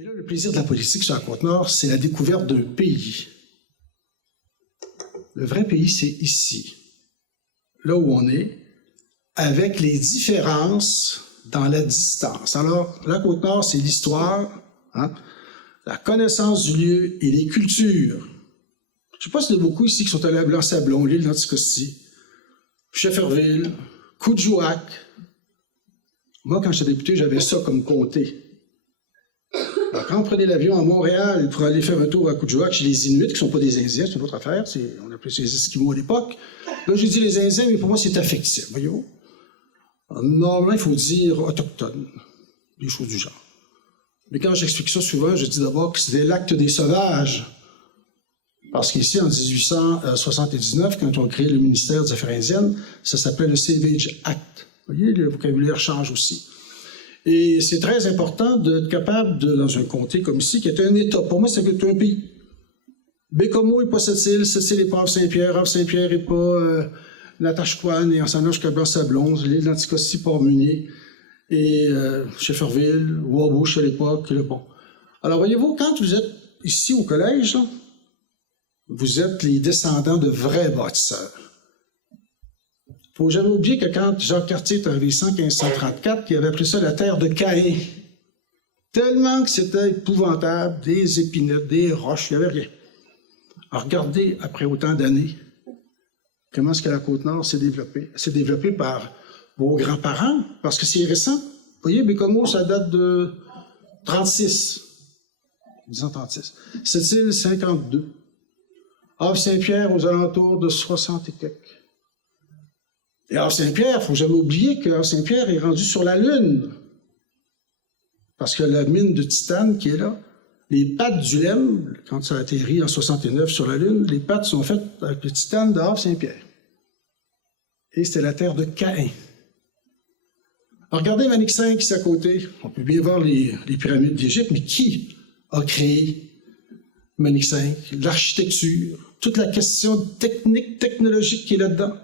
Mais là, le plaisir de la politique sur la Côte-Nord, c'est la découverte d'un pays. Le vrai pays, c'est ici, là où on est, avec les différences dans la distance. Alors, la Côte-Nord, c'est l'histoire, hein, la connaissance du lieu et les cultures. Je ne sais pas s'il y a beaucoup ici qui sont allés à Blanc-Sablon, l'île d'Anticosti, Shefferville, Coudjouac. Moi, quand j'étais député, j'avais ça comme comté. Alors, quand on prenait l'avion à Montréal pour aller faire un tour à Coudjouac chez les Inuits, qui ne sont pas des Indiens, c'est une autre affaire, on appelait ça les Esquimaux à l'époque. Là, j'ai dit les Indiens, mais pour moi, c'est affectif, voyez-vous. Normalement, il faut dire autochtone, des choses du genre. Mais quand j'explique ça souvent, je dis d'abord que c'était l'acte des sauvages. Parce qu'ici, en 1879, quand on a créé le ministère des Affaires indiennes, ça s'appelait le Savage Act. Vous voyez, le vocabulaire change aussi. Et c'est très important d'être capable, dans un comté comme ici, qui est un État. Pour moi, c'est un pays. Bécomo n'est pas Sept-Îles n'est pas Havre-Saint-Pierre, Havre-Saint-Pierre n'est pas Natashquan, et en s'en allant jusqu'à Blanc-Sablon, l'île d'Anticosti, Port-Munier, et Shefferville, Wabush à l'époque, le bon. Alors, voyez-vous, quand vous êtes ici au collège, là, vous êtes les descendants de vrais bâtisseurs. Il ne faut jamais oublier que quand Jacques Cartier est arrivé ici en 1534, il avait appelé ça la terre de Caïn. Tellement que c'était épouvantable, des épinettes, des roches, il n'y avait rien. Alors regardez, après autant d'années, comment est-ce que la Côte-Nord s'est développée. Elle s'est développée par vos grands-parents, parce que c'est récent. Vous voyez, Bécomo, ça date de 36. 1936. Sept-Îles, 52. Havre-Saint-Pierre, aux alentours de 60 et quelques. Et Havre-Saint-Pierre, il ne faut jamais oublier que Havre-Saint-Pierre est rendu sur la Lune. Parce que la mine de titane qui est là, les pattes du LEM, quand ça a atterri en 69 sur la Lune, les pattes sont faites avec le titane de Havre-Saint-Pierre. Et c'était la terre de Caïn. Alors regardez Manic 5 ici à côté. On peut bien voir les pyramides d'Égypte, mais qui a créé Manic 5? L'architecture, toute la question technique, technologique qui est là-dedans.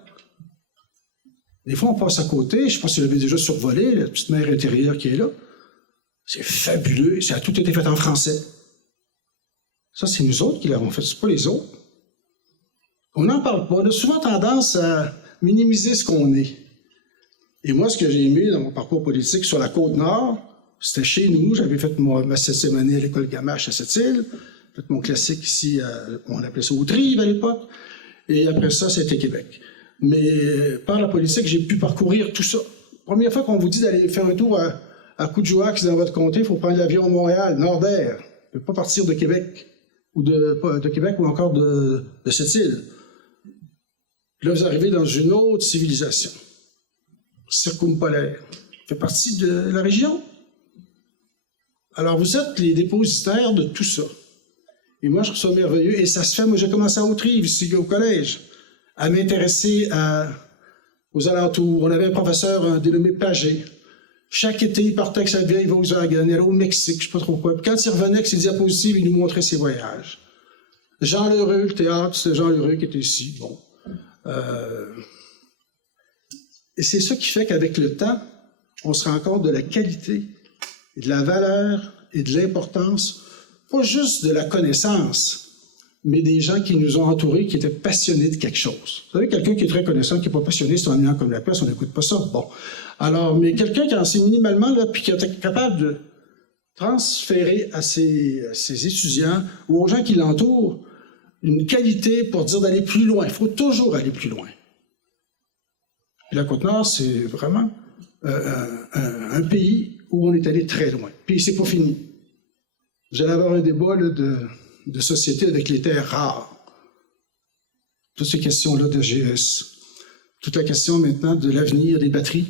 Des fois, on passe à côté, je pense que vous l'avez déjà survolé, la petite mer intérieure qui est là. C'est fabuleux, ça a tout été fait en français. Ça, c'est nous autres qui l'avons fait, c'est pas les autres. On n'en parle pas. On a souvent tendance à minimiser ce qu'on est. Et moi, ce que j'ai aimé dans mon parcours politique sur la Côte-Nord, c'était chez nous. J'avais fait ma 7e année à l'école Gamache à Sept-Îles. J'ai fait mon classique ici, on appelait ça Autrive à l'époque. Et après ça, c'était Québec. Mais par la politique, j'ai pu parcourir tout ça. Première fois qu'on vous dit d'aller faire un tour à Coudjouac, dans votre comté, il faut prendre l'avion à Montréal, Nord-Air. Il ne peut pas partir de Québec, ou de Québec ou encore de Sept-Îles. Là, vous arrivez dans une autre civilisation, circumpolaire, fait partie de la région. Alors, vous êtes les dépositaires de tout ça. Et moi, je trouve ça merveilleux. Et ça se fait, moi, j'ai commencé à Autrive, ici, au collège, à m'intéresser aux alentours. On avait un professeur dénommé Pagé. Chaque été, il partait avec sa vieille Volkswagen, il allait au Mexique, je ne sais pas trop quoi. Puis quand il revenait avec ses diapositives, il nous montrait ses voyages. Jean Lheureux, le théâtre, c'était Jean Lheureux qui était ici. Bon. Et c'est ça qui fait qu'avec le temps, on se rend compte de la qualité, et de la valeur et de l'importance, pas juste de la connaissance, mais des gens qui nous ont entourés, qui étaient passionnés de quelque chose. Vous savez, quelqu'un qui est très connaissant, qui n'est pas passionné, c'est ennuyant comme la peste, on n'écoute pas ça. Bon. Alors, mais quelqu'un qui en sait minimalement, là, puis qui est capable de transférer à ses étudiants ou aux gens qui l'entourent une qualité pour dire d'aller plus loin. Il faut toujours aller plus loin. Et la Côte-Nord, c'est vraiment un pays où on est allé très loin. Puis c'est pas fini. Vous allez avoir un débat là, de société avec les terres rares. Toutes ces questions-là de GES. Toute la question maintenant de l'avenir des batteries.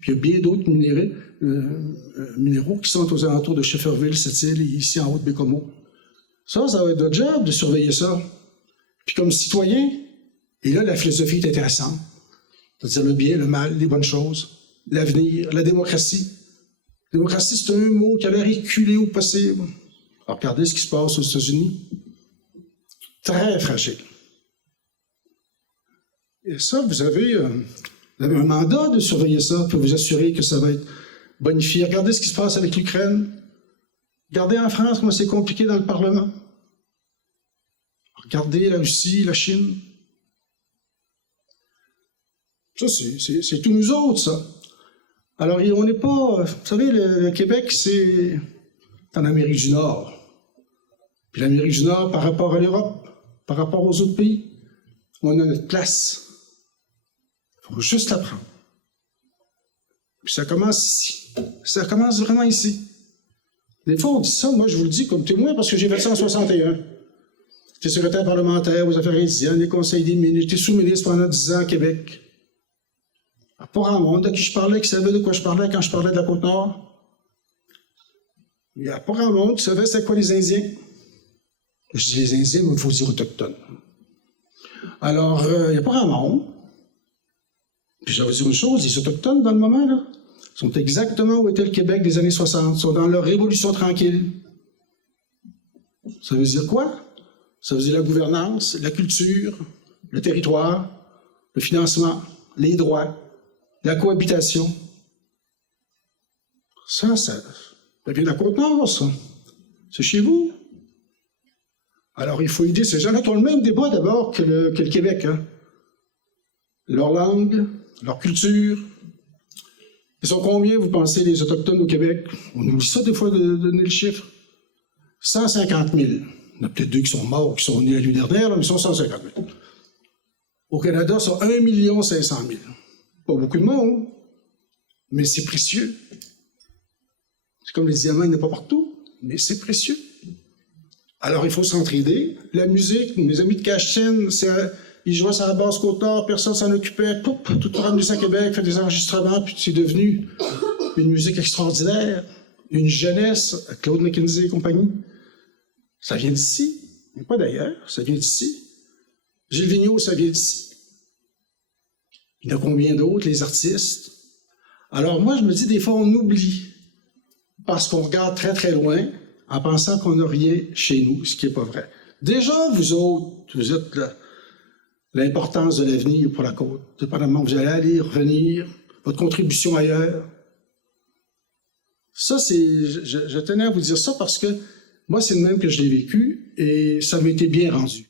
Puis il y a bien d'autres minéraux qui sont aux alentours de Shefferville, Sept-Îles et ici en haut de Bécomo. Ça va être votre job de surveiller ça. Puis comme citoyen, et là, la philosophie est intéressante. C'est-à-dire le bien, le mal, les bonnes choses, l'avenir, la démocratie. La démocratie, c'est un mot qui a l'air éculé au possible. Alors, regardez ce qui se passe aux États-Unis. Très fragile. Et ça, vous avez un mandat de surveiller ça, pour vous assurer que ça va être bonifié. Regardez ce qui se passe avec l'Ukraine. Regardez en France comment c'est compliqué dans le Parlement. Regardez la Russie, la Chine. Ça, c'est tous nous autres, ça. Alors, on n'est pas... Vous savez, le Québec, c'est en Amérique du Nord. Puis l'Amérique du Nord, par rapport à l'Europe, par rapport aux autres pays, on a notre place. Il faut juste la prendre. Puis ça commence ici. Ça commence vraiment ici. Des fois, on dit ça, moi je vous le dis comme témoin, parce que j'ai fait ça en 61. J'étais secrétaire parlementaire aux Affaires indiennes, les conseils des ministres, j'étais sous-ministre pendant 10 ans à Québec. Pas grand monde à qui je parlais, qui savait de quoi je parlais quand je parlais de la Côte-Nord. Il n'y a pas grand monde qui savait c'était quoi les Indiens. Je dis les Indiens, mais il faut dire autochtones. Alors, il n'y a pas grand monde. Puis je vais dire une chose, les Autochtones, dans le moment, là, sont exactement où était le Québec des années 60, sont dans leur révolution tranquille. Ça veut dire quoi? Ça veut dire la gouvernance, la culture, le territoire, le financement, les droits, la cohabitation. Ça vient de la Côte-Nord, ça. C'est chez vous. Alors, il faut aider ces gens-là qui ont le même débat d'abord que le Québec. Hein? Leur langue, leur culture. Ils sont combien, vous pensez, les Autochtones au Québec? On oublie ça des fois de donner le chiffre. 150 000. Il y en a peut-être 2 qui sont morts, qui sont nés la nuit dernière, là, mais ils sont 150 000. Au Canada, c'est 1 500 000. Pas beaucoup de monde, mais c'est précieux. C'est comme les diamants, il n'y en a pas partout, mais c'est précieux. Alors, il faut s'entraider. La musique, mes amis de Cache-Tienne, ils jouaient sur la basse Côte-Nord, personne s'en occupait. Poup, tout le ramené à Québec, fait des enregistrements, puis c'est devenu une musique extraordinaire, une jeunesse, Claude McKenzie et compagnie. Ça vient d'ici, mais pas d'ailleurs, ça vient d'ici. Gilles Vigneault, ça vient d'ici. Il y en a combien d'autres, les artistes? Alors moi, je me dis, des fois, on oublie, parce qu'on regarde très très loin, en pensant qu'on n'a rien chez nous, ce qui n'est pas vrai. Déjà, vous autres, vous êtes l'importance de l'avenir pour la côte. Dépendamment, vous allez aller, revenir, votre contribution ailleurs. Ça, je tenais à vous dire ça parce que moi, c'est le même que je l'ai vécu et ça m'a été bien rendu.